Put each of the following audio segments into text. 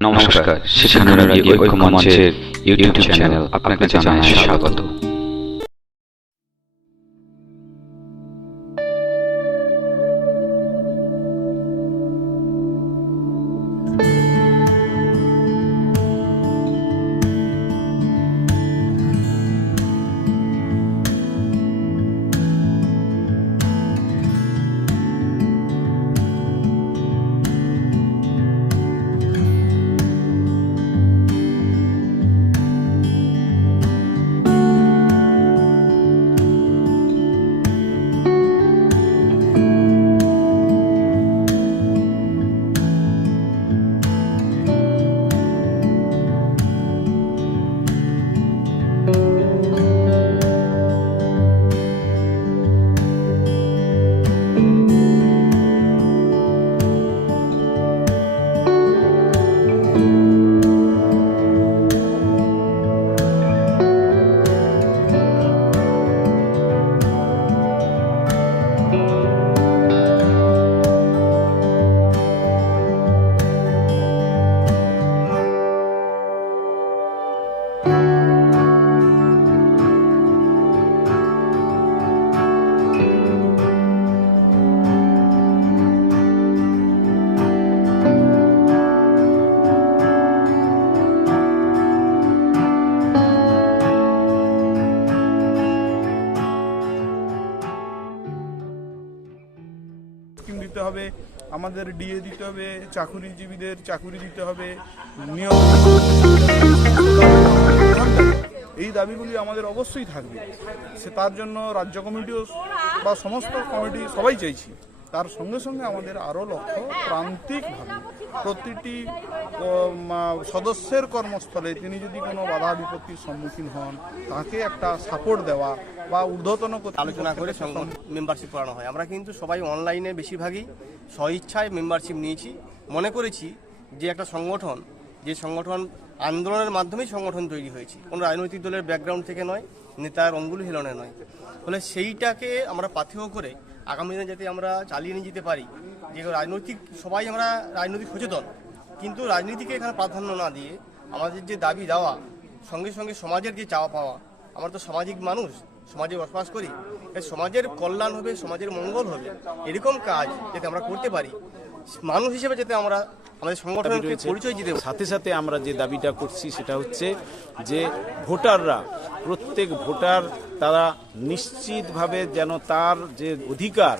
নমস্কার শিক্ষানুরাগী ঐক্য মঞ্চের ইউটিউব চ্যানেল আপনাকে জানাই স্বাগত। দিতে হবে, আমাদের ডিএ দিতে হবে, চাকুরিজীবীদের চাকুরি দিতে হবে নিয়ম এই দাবিগুলি আমাদের অবশ্যই থাকবে। সে তার জন্য রাজ্য কমিটিও বা সমস্ত কমিটি সবাই চাইছি। তার সঙ্গে সঙ্গে আমাদের আরও লক্ষ্য প্রান্তিকভাবে প্রতিটি সদস্যের কর্মস্থলে তিনি যদি কোনো বাধা বিপত্তির সম্মুখীন হন তাকে একটা সাপোর্ট দেওয়া বা ঊর্ধ্বতন আলোচনা করে মেম্বারশিপ করানো হয়। আমরা কিন্তু সবাই অনলাইনে বেশিরভাগই স্বইচ্ছায় মেম্বারশিপ নিয়েছি। মনে করেছি যে একটা সংগঠন যে সংগঠন আন্দোলনের মাধ্যমেই সংগঠন তৈরি হয়েছে। কোনো রাজনৈতিক দলের ব্যাকগ্রাউন্ড থেকে নয় নেতার অঙ্গুল হিলনে নয়। ফলে সেইটাকে আমরা পাথেয় করে আগামী দিনে যাতে আমরা চালিয়ে নিয়ে যেতে পারি। যে রাজনৈতিক সবাই আমরা রাজনৈতিক সচেতন। কিন্তু রাজনীতিকে এখানে প্রাধান্য না দিয়ে আমাদের যে দাবি দেওয়া সঙ্গে সঙ্গে সমাজের যে চাওয়া পাওয়া আমরা তো সামাজিক মানুষ সমাজে বসবাস করি সমাজের কল্যাণ হবে সমাজের মঙ্গল হবে এরকম কাজ যাতে আমরা করতে পারি। মানুষ হিসেবে যাতে আমরা আমাদের সংগঠনকে। পরিচয় দিতে সাথে সাথে আমরা যে দাবিটা করছি সেটা হচ্ছে যে ভোটাররা প্রত্যেক ভোটার তারা নিশ্চিতভাবে যেন তার যে অধিকার,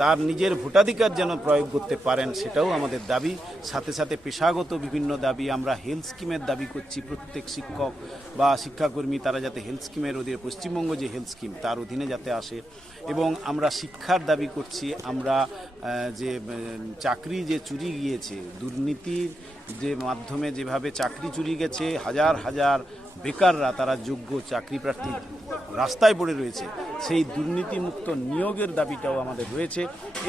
তার নিজের ভোটাধিকার যেন প্রয়োগ করতে পারেন সেটাও আমাদের দাবি। সাথে সাথে পেশাগত বিভিন্ন দাবি আমরা হেলথ স্কিমের দাবি করছি। প্রত্যেক শিক্ষক বা শিক্ষাকর্মী তারা যাতে হেলথ স্কিমের অধীনে পশ্চিমবঙ্গ যে হেলথ স্কিম তার অধীনে যাতে আসে এবং আমরা শিক্ষার দাবি করছি। আমরা যে চাকরি যে চুরি গিয়েছে, দুর্নীতির যে মাধ্যমে যেভাবে চাকরি চুরি গেছে, হাজার হাজার বেকাররা তারা যোগ্য চাকরি প্রার্থী রাস্তায় পড়ে রয়েছে। সেই দুর্নীতিমুক্ত নিয়োগের দাবিটাও আমাদের রয়েছে।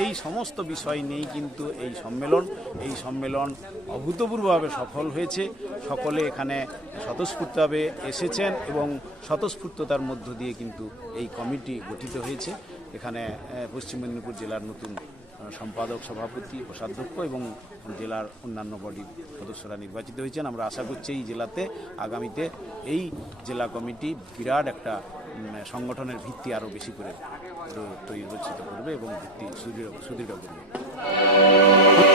এই সমস্ত বিষয় নিয়েই কিন্তু এই সম্মেলন এই সম্মেলন অভূতপূর্বভাবে সফল হয়েছে। সকলে এখানে স্বতঃস্ফূর্তভাবে এসেছেন এবং স্বতঃস্ফূর্ততার মধ্য দিয়ে কিন্তু এই কমিটি গঠিত হয়েছে। এখানে পশ্চিম মেদিনীপুর জেলার নতুন সম্পাদক, সভাপতি, কোষাধ্যক্ষ এবং জেলার অন্যান্য বডির সদস্যরা নির্বাচিত হয়েছেন। আমরা আশা করছি এই জেলাতে আগামীতে এই জেলা কমিটি বিরাট একটা সংগঠনের ভিত্তি আরও বেশি করে তৈরি করবে এবং ভিত্তি সুদৃঢ় সুদৃঢ় করবে।